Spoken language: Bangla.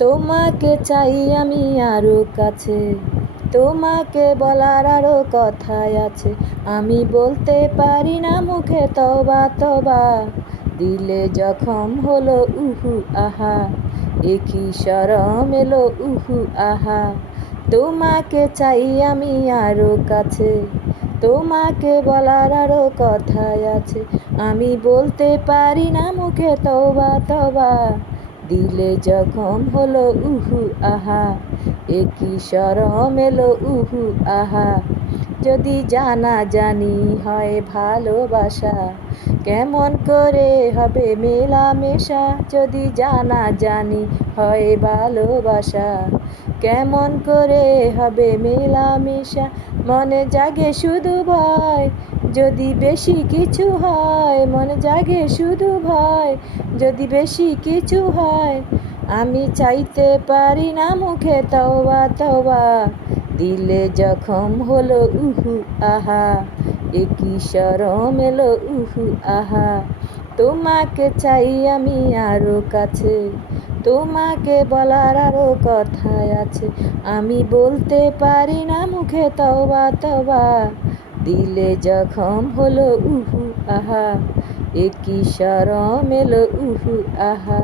তোমাকে চাই আমি আরও কাছে, তোমাকে বলার আরও কথাই আছে। আমি বলতে পারি না মুখে তবা তবা দিলে জখম হলো উহু আহা, একই সরম এলো উহু আহা। তোমাকে চাই আমি আরও কাছে, তোমাকে বলার আরও কথাই আছে। আমি বলতে পারি না মুখে তবা তবা দিলে জখম হলো উহু, আহা, একই সরম এলো উহু, আহা। যদি জানা জানি হয় ভালোবাসা, কেমন করে হবে মেলামেশা? যদি জানা জানি হয় ভালোবাসা, কেমন করে হবে মেলামেশা? মনে জাগে শুধু ভয় যদি বেশি কিছু হয়, মনে জাগে শুধু ভয়। যদি বেশি কিছু হয়, আমি চাইতে পারি না মুখে তওবা তওবা। দিলে জখম হলো, উহু, আহা। একই সরম এলো, উহু, আহা। তোমাকে চাই আমি আরও কাছে। তোমাকে বলার আরও কথাই আছে। আমি বলতে পারি না মুখে তওবা তওবা। দিলে জখম হলো উহু আহা। একই সরম এলো উহু আহা।